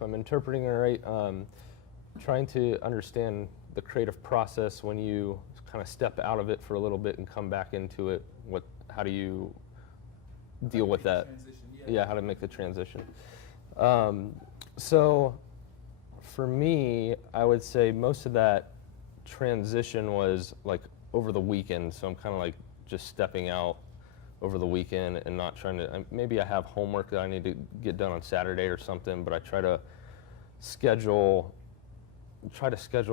I'm interpreting it right, trying to understand the creative process when you kind of step out of it for a little bit and come back into it. How do you deal with that? Yeah, how to make the transition. So for me, I would say most of that transition was like over the weekend. So I'm kind of like just stepping out over the weekend and not trying to, maybe I have homework that I need to get done on Saturday or something, but I try to schedule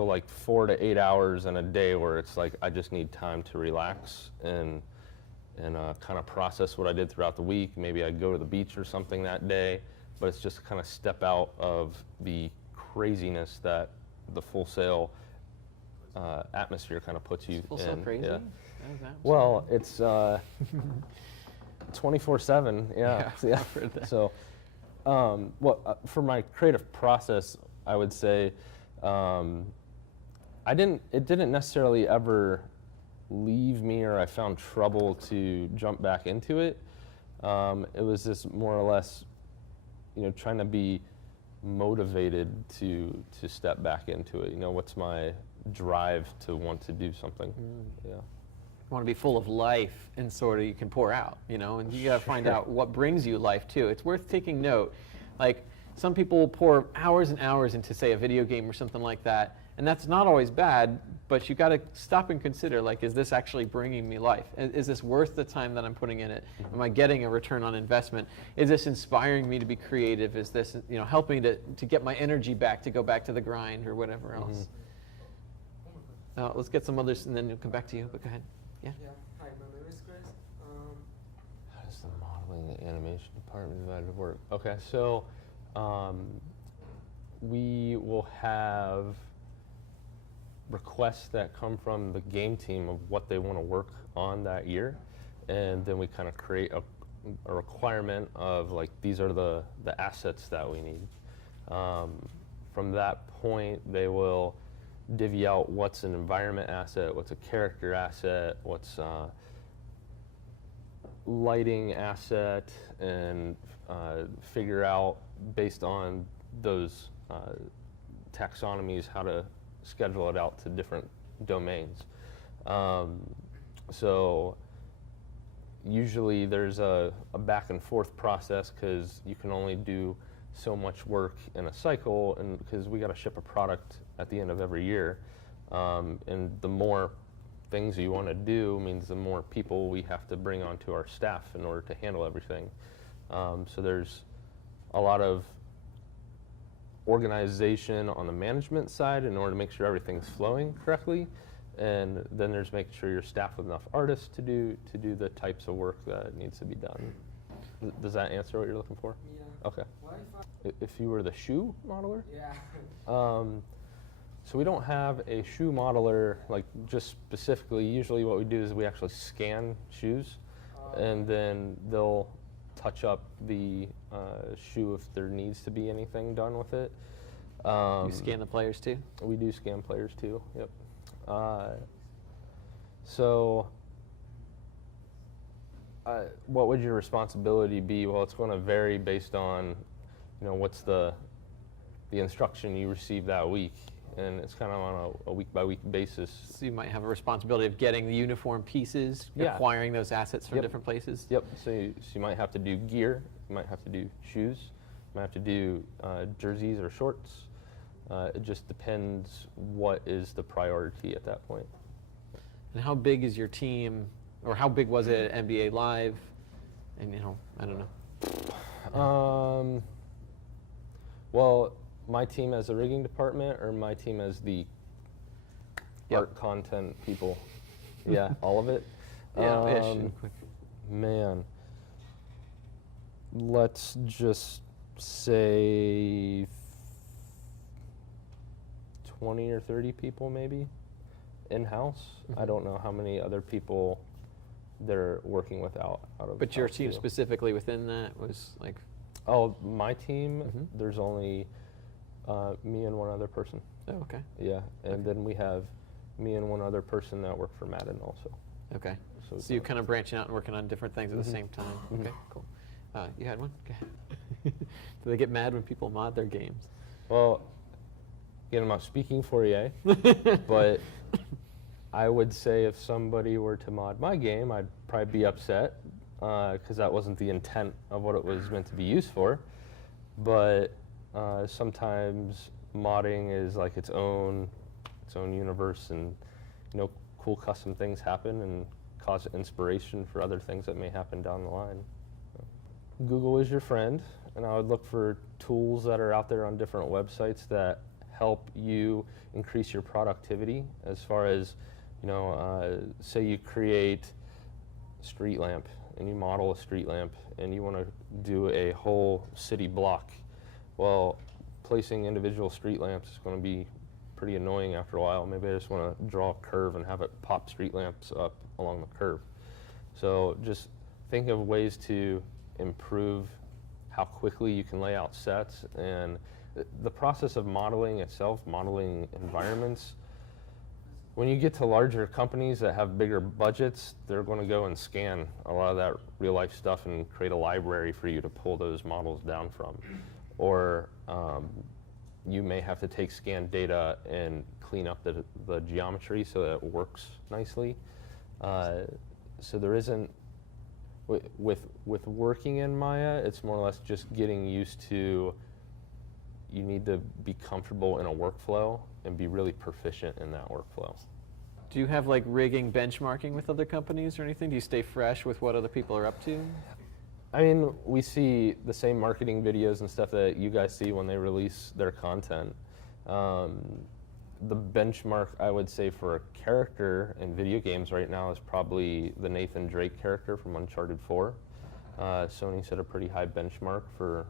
like 4 to 8 hours in a day where it's like I just need time to relax and kind of process what I did throughout the week. Maybe I go to the beach or something that day, but it's just kind of step out of the craziness that the Full Sail atmosphere kind of puts you Full Sail in. crazy? Yeah. Well, it's 24/7. Yeah. Yeah, I've heard that. So, for my creative process, I would say it didn't necessarily ever leave me, or I found trouble to jump back into it. It was just more or less, trying to be motivated to step back into it. What's my drive to want to do something? Yeah. You want to be full of life and sort of you can pour out, and you got to find out what brings you life too. It's worth taking note. Like some people will pour hours and hours into, say, a video game or something like that, and that's not always bad, but you got to stop and consider, like, is this actually bringing me life? Is this worth the time that I'm putting in it? Am I getting a return on investment? Is this inspiring me to be creative? Is this, helping to get my energy back, to go back to the grind or whatever else? Now, let's get some others, and then we'll come back to you, but go ahead. Yeah. Hi, my name is Chris. How does the modeling and animation department divide the work? Okay, so we will have requests that come from the game team of what they want to work on that year, and then we kind of create a requirement of like, these are the assets that we need. From that point, they will divvy out what's an environment asset, what's a character asset, what's lighting asset, and figure out based on those taxonomies how to schedule it out to different domains. So usually there's a back and forth process because you can only do so much work in a cycle, and because we got to ship a product at the end of every year, and the more things you want to do means the more people we have to bring onto our staff in order to handle everything. So there's a lot of organization on the management side in order to make sure everything's flowing correctly, and then there's making sure you're staffed with enough artists to do the types of work that needs to be done. Does that answer what you're looking for? Yeah. Okay. If you were the shoe modeler? Yeah. So we don't have a shoe modeler, like just specifically. Usually what we do is we actually scan shoes, and then they'll touch up the shoe if there needs to be anything done with it. You scan the players too? We do scan players too, yep. So what would your responsibility be? Well, it's going to vary based on, what's the instruction you receive that week, and it's kind of on a week-by-week basis. So you might have a responsibility of getting the uniform pieces, acquiring those assets from different places? Yep, so you might have to do gear, you might have to do shoes, you might have to do jerseys or shorts. It just depends what is the priority at that point. And how big is your team, or how big was it at NBA Live? And I don't know. Well, my team as the rigging department, or my team as the art content people? Yeah, all of it? Man, let's just say 20 or 30 people maybe in-house. I don't know how many other people they're working with out of. But your team specifically within that was like? Oh, my team, there's only me and one other person. Oh, okay. Yeah, and then we have me and one other person that work for Madden also. Okay. So you're kind of branching out and working on different things at the same time. Okay, cool. You had one? Go ahead. Do they get mad when people mod their games? Well, again, I'm not speaking for EA, but I would say if somebody were to mod my game, I'd probably be upset because that wasn't the intent of what it was meant to be used for. But sometimes modding is like its own universe, and cool custom things happen and cause inspiration for other things that may happen down the line. Google is your friend, and I would look for tools that are out there on different websites that help you increase your productivity. As far as, say you create a street lamp and you model a street lamp and you want to do a whole city block. Well, placing individual street lamps is going to be pretty annoying after a while. Maybe I just want to draw a curve and have it pop street lamps up along the curve. So just think of ways to improve how quickly you can lay out sets, and the process of modeling itself, modeling environments. When you get to larger companies that have bigger budgets, they're going to go and scan a lot of that real life stuff and create a library for you to pull those models down from. Or you may have to take scanned data and clean up the geometry so that it works nicely. So there isn't, with working in Maya, it's more or less just getting used to, you need to be comfortable in a workflow and be really proficient in that workflow. Do you have like rigging benchmarking with other companies or anything? Do you stay fresh with what other people are up to? I mean, we see the same marketing videos and stuff that you guys see when they release their content. The benchmark, I would say, for a character in video games right now is probably the Nathan Drake character from Uncharted 4. Sony set a pretty high benchmark for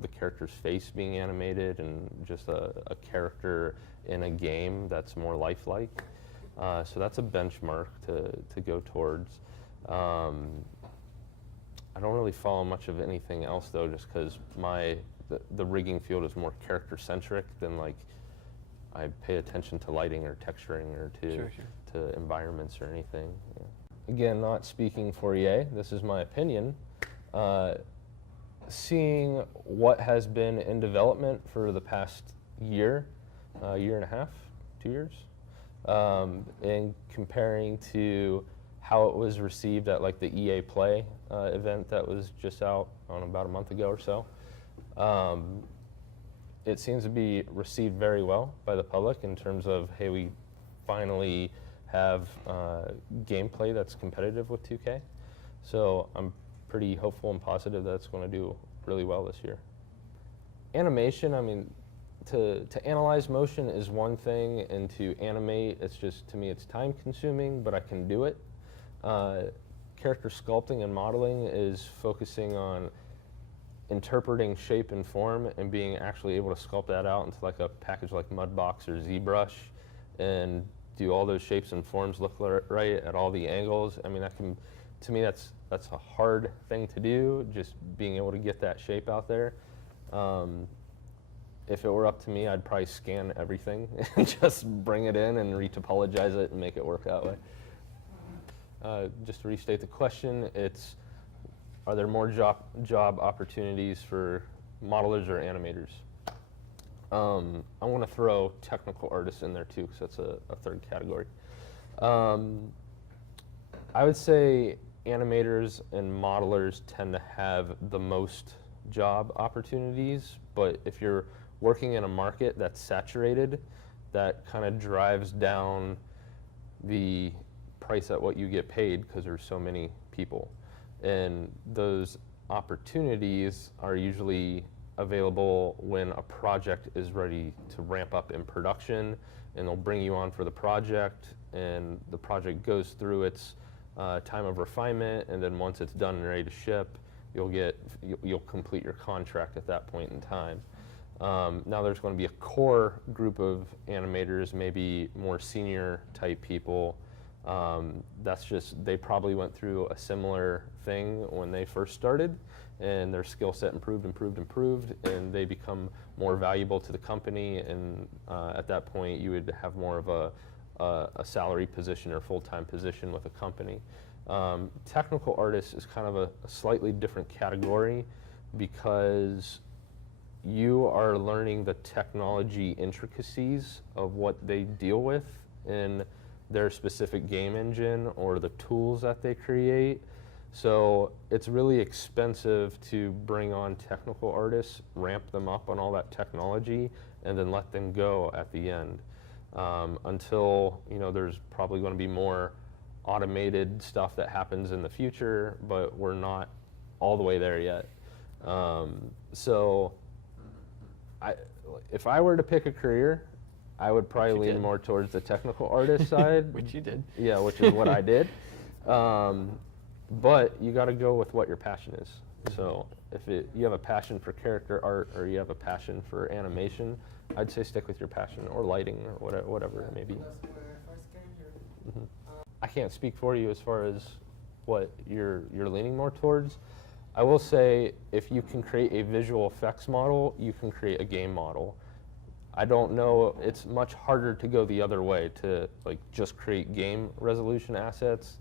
the character's face being animated and just a character in a game that's more lifelike. So that's a benchmark to go towards. I don't really follow much of anything else though, just because the rigging field is more character centric than like I pay attention to lighting or texturing or to environments or anything. Yeah. Again, not speaking for EA, this is my opinion. Seeing what has been in development for the past year and a half, 2 years, and comparing to how it was received at like the EA Play event that was just out on about a month ago or so. It seems to be received very well by the public in terms of, hey, we finally have gameplay that's competitive with 2K. So I'm pretty hopeful and positive that it's going to do really well this year. Animation, I mean, to analyze motion is one thing, and to animate, it's just, to me, it's time consuming, but I can do it. Character sculpting and modeling is focusing on interpreting shape and form and being actually able to sculpt that out into like a package like Mudbox or ZBrush and do all those shapes and forms look right at all the angles. I mean, to me, that's a hard thing to do, just being able to get that shape out there. If it were up to me, I'd probably scan everything and just bring it in and retopologize it and make it work that way. Just to restate the question, it's, are there more job opportunities for modelers or animators? I want to throw technical artists in there too, because that's a third category. I would say animators and modelers tend to have the most job opportunities, but if you're working in a market that's saturated, that kind of drives down the price at what you get paid because there's so many people. And those opportunities are usually available when a project is ready to ramp up in production, and they'll bring you on for the project, and the project goes through its time of refinement, and then once it's done and ready to ship, you'll complete your contract at that point in time. Now there's going to be a core group of animators, maybe more senior type people. That's just, they probably went through a similar thing when they first started, and their skill set improved, and they become more valuable to the company, and at that point you would have more of a salary position or full-time position with a company. Technical artist is kind of a slightly different category because you are learning the technology intricacies of what they deal with in their specific game engine or the tools that they create. So it's really expensive to bring on technical artists, ramp them up on all that technology, and then let them go at the end. Until, there's probably going to be more automated stuff that happens in the future, but we're not all the way there yet. So if I were to pick a career, I would probably lean more towards the technical artist side. Which you did. Yeah, which is what I did. But you got to go with what your passion is. So if you have a passion for character art or you have a passion for animation, I'd say stick with your passion, or lighting, or whatever it may be. That's where I first came here. Mm-hmm. I can't speak for you as far as what you're leaning more towards. I will say if you can create a visual effects model, you can create a game model. I don't know, it's much harder to go the other way, to like just create game resolution assets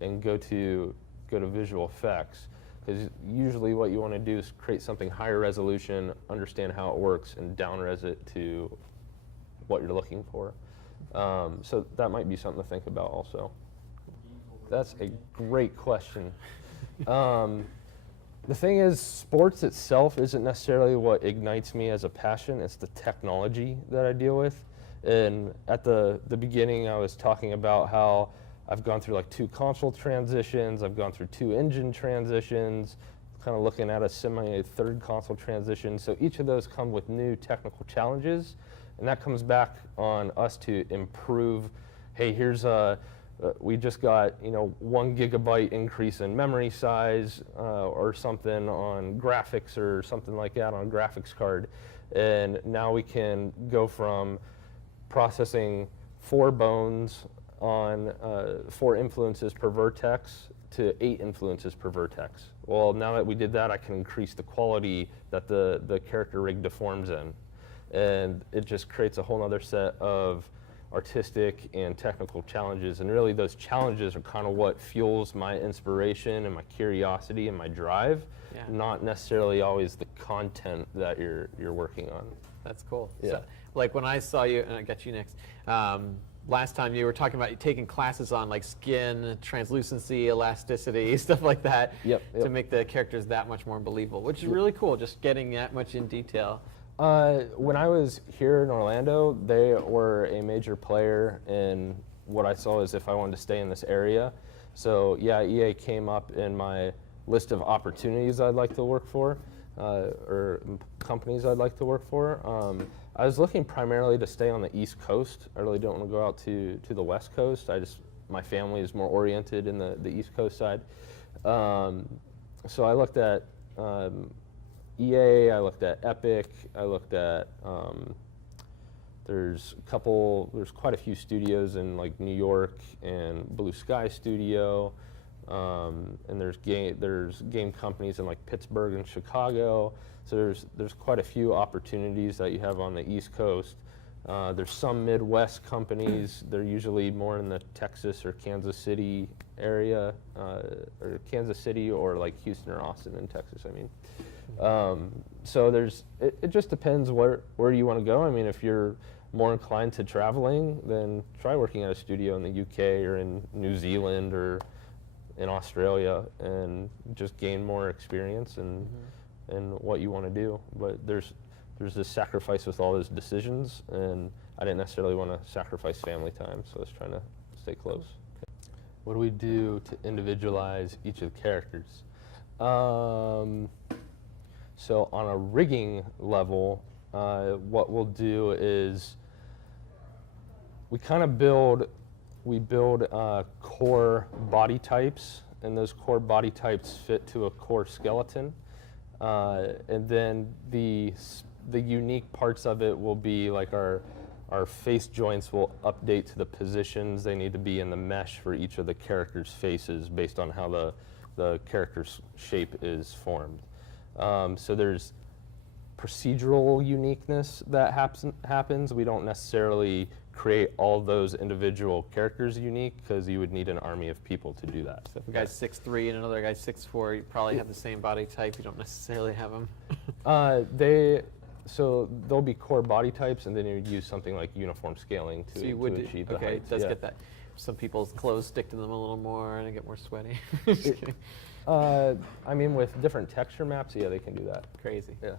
and go to visual effects. Because usually what you want to do is create something higher resolution, understand how it works, and down-res it to what you're looking for. So that might be something to think about also. That's a great question. The thing is, sports itself isn't necessarily what ignites me as a passion. It's the technology that I deal with. And at the beginning, I was talking about how I've gone through like 2 console transitions. I've gone through 2 engine transitions, kind of looking at a third console transition. So each of those come with new technical challenges. And that comes back on us to improve. Hey, here's we just got 1 gigabyte increase in memory size or something on graphics or something like that on a graphics card, and now we can go from processing 4 bones on 4 influences per vertex to 8 influences per vertex. Well, now that we did that, I can increase the quality that the character rig deforms in, and it just creates a whole other set of artistic and technical challenges, and really those challenges are kind of what fuels my inspiration and my curiosity and my drive, not necessarily always the content that you're working on. That's cool. Yeah. So, like when I saw you, and I got you next, last time you were talking about taking classes on like skin, translucency, elasticity, stuff like that, to make the characters that much more believable, which is really cool, just getting that much in detail. When I was here in Orlando, they were a major player in what I saw as if I wanted to stay in this area. So yeah, EA came up in my list of opportunities I'd like to work for, or companies I'd like to work for. I was looking primarily to stay on the East Coast. I really don't want to go out to the West Coast. My family is more oriented in the East Coast side. So I looked at EA, I looked at Epic, I looked at, there's quite a few studios in like New York and Blue Sky Studio, and there's game companies in like Pittsburgh and Chicago. So there's quite a few opportunities that you have on the East Coast. There's some Midwest companies. They're usually more in the Texas or Kansas City area, or Kansas City or like Houston or Austin in Texas, I mean. So it just depends where you want to go. I mean, if you're more inclined to traveling, then try working at a studio in the UK or in New Zealand or in Australia and just gain more experience and what you want to do. But there's this sacrifice with all those decisions, and I didn't necessarily want to sacrifice family time, so I was trying to stay close. What do we do to individualize each of the characters? So on a rigging level, what we'll do is we kind of build core body types, and those core body types fit to a core skeleton. And then the unique parts of it will be like our face joints will update to the positions they need to be in the mesh for each of the characters' faces based on how the character's shape is formed. So there's procedural uniqueness that happens. We don't necessarily create all those individual characters unique because you would need an army of people to do that. So if a guy's 6'3" and another guy's 6'4", you probably have the same body type. You don't necessarily have them. So there'll be core body types, and then you'd use something like uniform scaling to, So you would achieve the okay, heights. it does Yeah. get that. Some people's clothes stick to them a little more and they get more sweaty. Just kidding. I mean, with different texture maps, yeah, they can do that. Crazy. Yeah.